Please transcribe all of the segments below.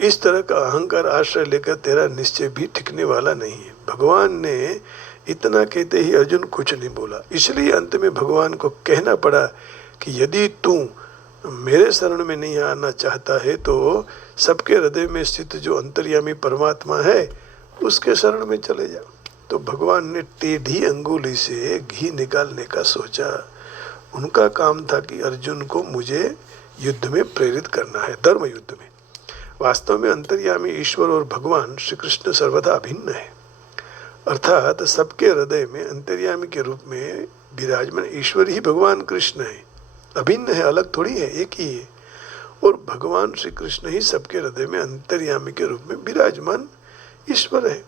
इस तरह का अहंकार आश्रय लेकर तेरा निश्चय भी टिकने वाला नहीं है। भगवान ने इतना कहते ही अर्जुन कुछ नहीं बोला। इसलिए अंत में भगवान को कहना पड़ा कि यदि तू मेरे शरण में नहीं आना चाहता है तो सबके हृदय में स्थित जो अंतर्यामी परमात्मा है उसके शरण में चले जा। तो भगवान ने टेढ़ी अंगुली से घी निकालने का सोचा। उनका काम था कि अर्जुन को मुझे युद्ध में प्रेरित करना है, धर्म युद्ध में। वास्तव में अंतर्यामी ईश्वर और भगवान श्री कृष्ण सर्वथा अभिन्न है, अर्थात सबके हृदय में अंतर्यामी के रूप में विराजमान ईश्वर ही भगवान कृष्ण है। अभिन्न है, अलग थोड़ी है, एक ही है। और भगवान श्री कृष्ण ही सबके हृदय में अंतर्यामी के रूप में विराजमान ईश्वर है।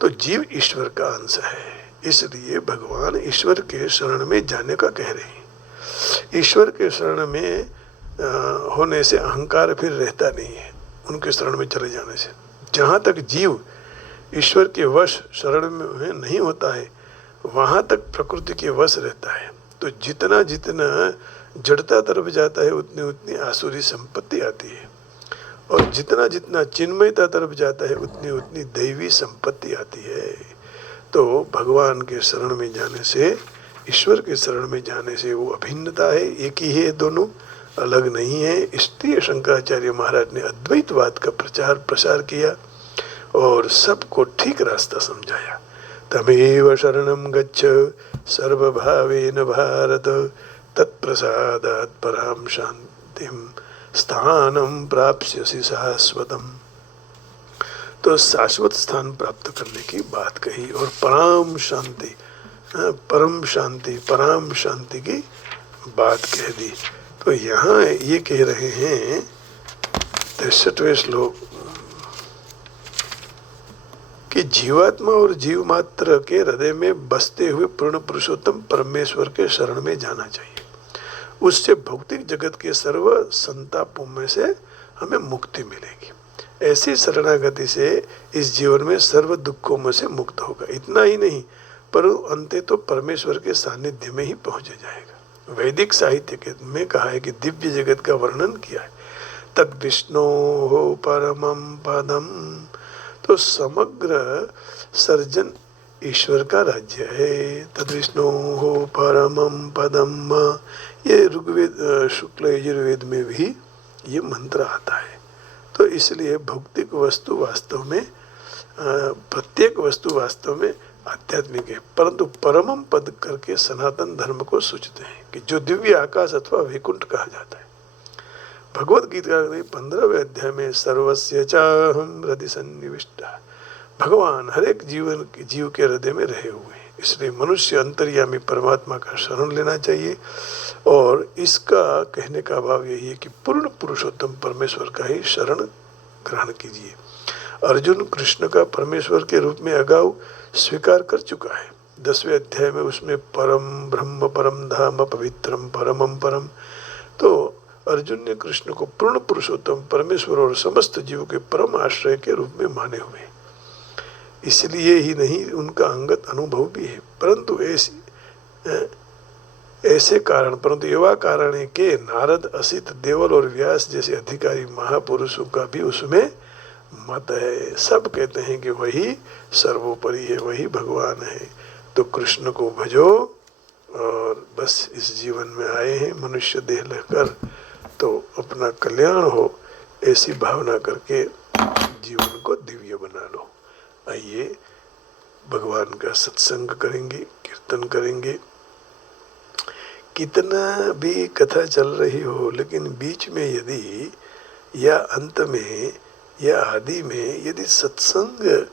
तो जीव ईश्वर का अंश है, इसलिए भगवान ईश्वर के शरण में जाने का कह रहे हैं। ईश्वर के शरण में होने से अहंकार फिर रहता नहीं है, उनके शरण में चले जाने से। जहाँ तक जीव ईश्वर के वश शरण में नहीं होता है वहाँ तक प्रकृति के वश रहता है। तो जितना जितना जड़ता तरफ जाता है उतनी उतनी आसुरी संपत्ति आती है, और जितना जितना चिन्मयता तरफ जाता है उतनी उतनी दैवी संपत्ति आती है। तो भगवान के शरण में जाने से, ईश्वर के शरण में जाने से वो अभिन्नता है, एक ही है, दोनों अलग नहीं है। इसलिए शंकराचार्य महाराज ने अद्वैतवाद का प्रचार प्रसार किया और सबको ठीक रास्ता समझाया। तमेव शरणं गच्छ सर्वभावेन भारत, तत्प्रसादात् परां शांतिं स्थानं प्राप्स्यसि शाश्वतम्। तो शाश्वत स्थान प्राप्त करने की बात कही और पराम शांति, परम शांति, पराम शांति की बात कह दी। तो यहाँ ये कह रहे हैं 63वें श्लोक कि जीवात्मा और जीव मात्र के हृदय में बसते हुए पूर्ण पुरुषोत्तम परमेश्वर के शरण में जाना चाहिए। उससे भौतिक जगत के सर्व संतापों में से हमें मुक्ति मिलेगी। ऐसी शरणागति से इस जीवन में सर्व दुखों में से मुक्त होगा। इतना ही नहीं, पर अंते तो परमेश्वर के सानिध्य में ही पहुंच जाएगा। वैदिक साहित्य में कहा है कि दिव्य जगत का वर्णन किया है, तद विष्णोः परमं पदम। तो समग्र सर्जन ईश्वर का राज्य है। तद विष्णोः परमं पदम, ये ऋग्वेद शुक्ल यजुर्वेद में भी ये मंत्र आता है। तो इसलिए भौतिक वस्तु वास्तव में, प्रत्येक वस्तु वास्तव में आध्यात्मिक है, परंतु परमम पद करके सनातन धर्म को सूचते हैं कि जो दिव्य आकाश अथवा वैकुंठ कहा जाता है। भगवद गीता के 15वें अध्याय में सर्वस्य चाहम हृदि सन्निविष्टः, भगवान हर एक जीव के हृदय में रहे हुए हैं। इसलिए मनुष्य अंतर्यामी परमात्मा का शरण लेना चाहिए। और इसका कहने का भाव यही है कि पूर्ण पुरुषोत्तम परमेश्वर का ही शरण ग्रहण कीजिए। अर्जुन कृष्ण का परमेश्वर के रूप में अगाऊ स्वीकार कर चुका है। 10वें अध्याय में उसमें परम ब्रह्म, परम धाम, पवित्रम, परमम परम। तो अर्जुन ने कृष्ण को पूर्ण पुरुषोत्तम परमेश्वर और समस्त जीवों के परम आश्रय के रूप में माने हुए। इसलिए ही नहीं, उनका अंगत अनुभव भी है। परंतु ऐसे कारण, परंतु युवा कारण है कि नारद, असित, देवल और व्यास जैसे अधिकारी महापुरुषों का भी उसमें मत है। सब कहते हैं कि वही सर्वोपरि है, वही भगवान है। तो कृष्ण को भजो और बस इस जीवन में आए हैं मनुष्य देह लेकर, तो अपना कल्याण हो, ऐसी भावना करके जीवन को दिव्य बना लो। आइए भगवान का सत्संग करेंगे, कीर्तन करेंगे। कितना भी कथा चल रही हो, लेकिन बीच में यदि या अंत में या आदि में यदि सत्संग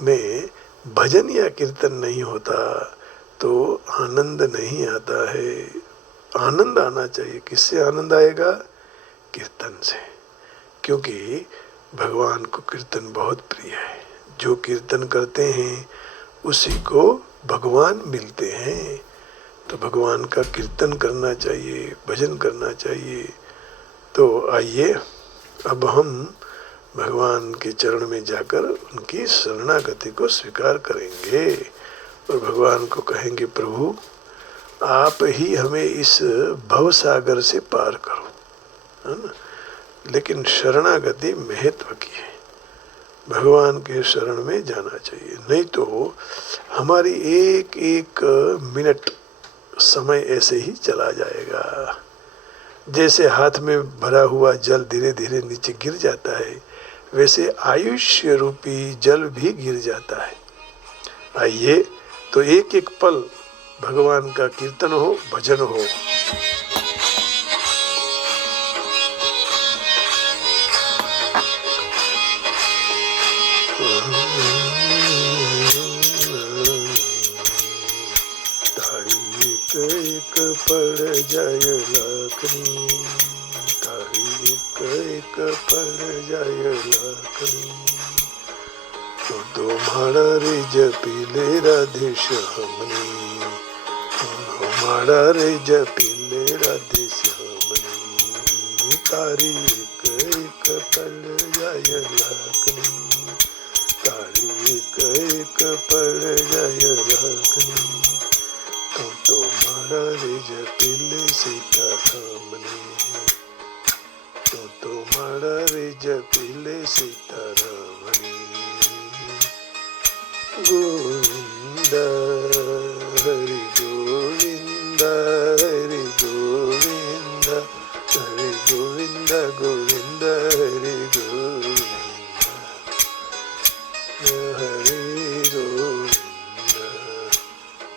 में भजन या कीर्तन नहीं होता तो आनंद नहीं आता है। आनंद आना चाहिए। किससे आनंद आएगा? कीर्तन से, क्योंकि भगवान को कीर्तन बहुत प्रिय है। जो कीर्तन करते हैं उसी को भगवान मिलते हैं। तो भगवान का कीर्तन करना चाहिए, भजन करना चाहिए। तो आइए अब हम भगवान के चरण में जाकर उनकी शरणागति को स्वीकार करेंगे और भगवान को कहेंगे, प्रभु आप ही हमें इस भवसागर से पार करो, है ना। लेकिन शरणागति महत्व की है, भगवान के शरण में जाना चाहिए। नहीं तो हमारी एक एक मिनट समय ऐसे ही चला जाएगा। जैसे हाथ में भरा हुआ जल धीरे धीरे नीचे गिर जाता है, वैसे आयुष्य रूपी जल भी गिर जाता है। आइए तो एक एक पल भगवान का कीर्तन हो, भजन हो। एक पड़ जाय लाखनी, तारी एक पड़ जाय लाखनी, तो माड़ा रे जपीले राधे श्यामनी, माड़ा रे जपीले राधे श्यामनी, तारी एक पड़ जाय लाखनी, तारी एक पड़ जाय लाखनी, तो माड़ा रे जपीले सीतारामनी, तो माड़ा रे जपीले सीतारामनी। गोविंद हरि गोविंद हरि गोविंद हरि गोविंद गोविंद हरि गोविंद हरि गोविंद।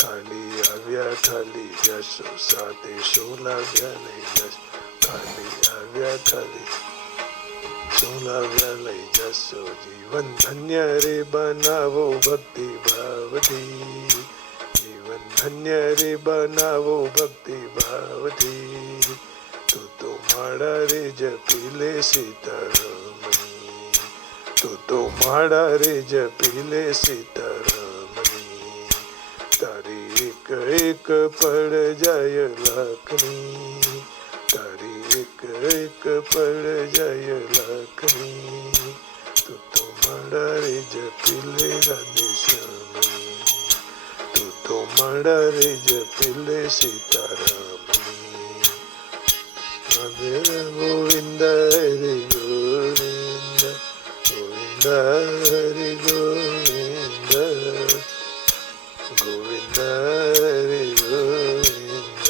खाली आव्या खाली जसो साथे सोलाव्या लई जसो, खाली आव्या खाली सोलाव्या लई जसो, जीवन धन्य रे बनावो भक्ति भावती, जीवन धन्य रे बनावो भक्ति भावती, तो माड़ा रे जपीले सीतारामनी, तो माड़ा रे जपीले सीतारामनी, तारी एक पड़ जाय लाखनी, तारी एक पड़ जाय लाखनी, तो माड़ा रे जपीले राधे श्यामनी, तो माड़ा रे जपीले सीतारामनी। हरे गोविंद हरे गोविंद गोविंद हरे गोविंद गोविंद हरे गोविंद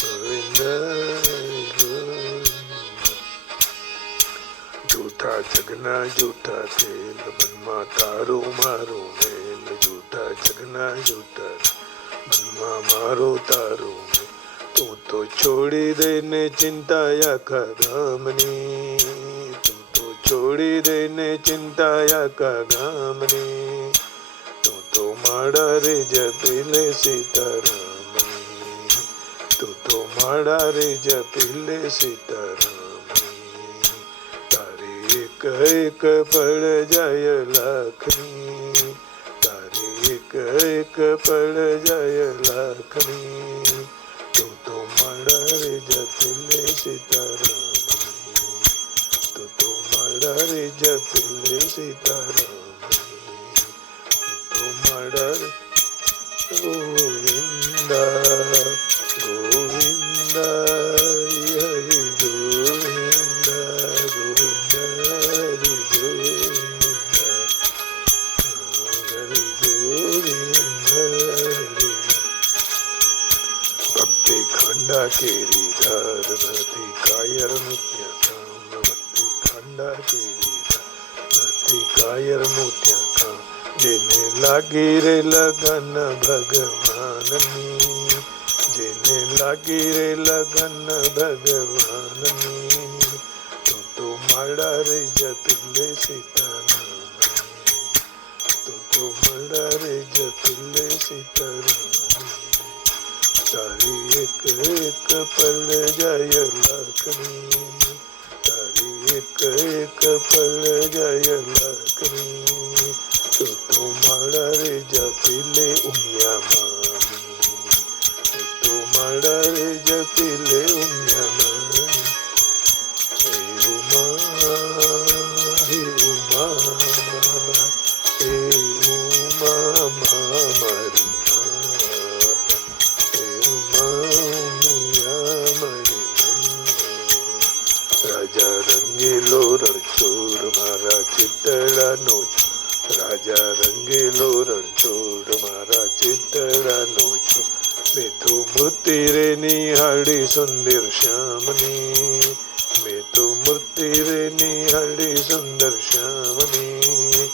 गोविंद हरे गोविंद। झूठा जगना झूठा खेल, मनमा तारो मारो मेल, झूठा जगना झूठा मनमा मारो तारो मेल, तू तो छोड़ी देने चिंता या का गामनी, तू तो छोड़ी देने चिंता या का गामनी, तो माड़ा रे जपीले सीतारामनी, तो माड़ा रे जपीले सीतारामनी, तारी एक पड़ जाय लाखनी, तारी एक पड़ जाय लाखनी, तो माड़ा रे जपीले सीतारामनी, तो माड़ा रे जपीले सीतारामनी, तो माड़ा रे। गोविंद गोविंद हरि गोविंद गोविंद हरि गोविंद हरि गोविंद हरि। भक्ति खंडा केरी धार नदी कायर मुत्या काम, भक्ति खंडा केरी धार नदी कायर मुत्या काम, जेने लागी रे लगन भगवाननी, जेने लागी रे लगन भगवाननी, तो माड़ा रे जपीले सीतारामनी, तो माड़ा रे जपीले सीतारामनी, तारी एक पड़ जाय लाखनी, तारी एक पड़ जाय लाखनी, तो माड़ा रे जपीले उमिया मामी, तो माड़ा रे जपीले उमिया मामी, हे उमा हे उमा हे उमा मारी हे उमा उमिया मारी રાજા રંગેલો રણછોડ મારા ચિતડાનો છો, રાજા રંગેલો રણછોડ મારા ચિતડાનો છો. મેં તો મૂર્તિ રે નિહાળી સુંદર શ્યામની, મેં તો મૂર્તિ રે નિહાળી સુંદર શ્યામની.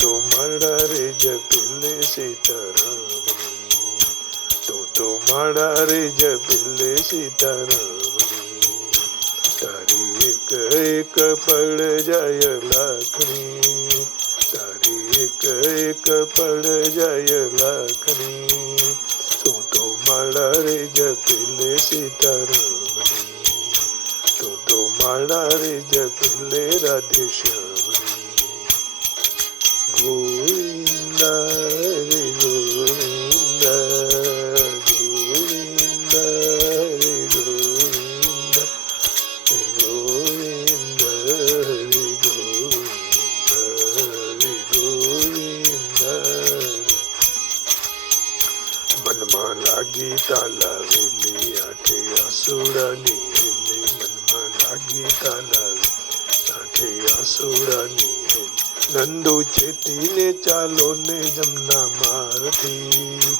તો માળા રે જપીલે સીતારામની, તો માળા રે જપીલે સીતારામની. તારી એક એક પડ જાય લાખની, તારી એક એક પડ જાય લાખની. તો માળા રે જપીલે સીતારામની, તો માળા રે જપીલે રાધે શ્યામની. ગોવિંદા રે ગોવિંદા, ગોવિંદા રે ગોવિંદા, ગોવિંદા રે ગોવિંદા રે ગોવિંદા. મનમાં લાગી તાલાવેલી આઠે આસુડાની હેલી, મનમાં લાગી તાલાવેલી આઠે આસુડાની હેલી. નંદુ ચેતીને ચાલો ને જમના મારથી,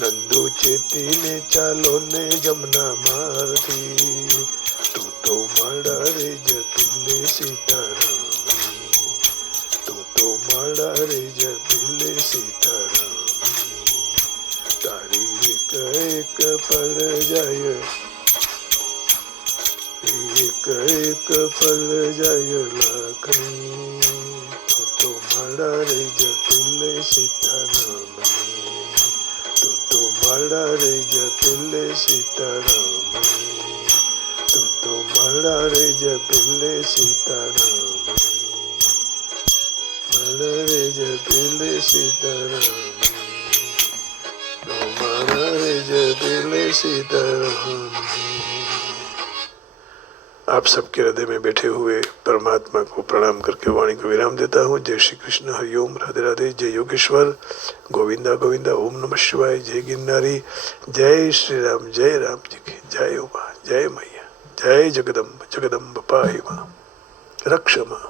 નંદુ ચેતીને ચાલો ને જમના મારથી. તો માળા રે જપીલે સીતારામની, તો માળા રે જપીલે સીતારામની. તારી એક એક પડ જાય, એક એક પડ જાય લાખની. તો માળા રે જપીલે સીતારામની, તો માળા રે જપીલે સીતારામની, તો માળા રે જપીલે સીતારામની, માળા રે જપીલે સીતારામની, તો માળા રે જપીલે सीताराम। आप सबके हृदय में बैठे हुए परमात्मा को प्रणाम करके वाणी को विराम देता हूँ। जय श्री कृष्ण, हरिओम, राधे राधे, जय योगेश्वर, गोविंदा गोविंदा, ओम नमः शिवाय, जय गिरनारी, जय श्री राम, जय राम जी की जय, उमा जय मैया, जय जगदम्ब जगदम्ब पाहि मां, रक्ष मां।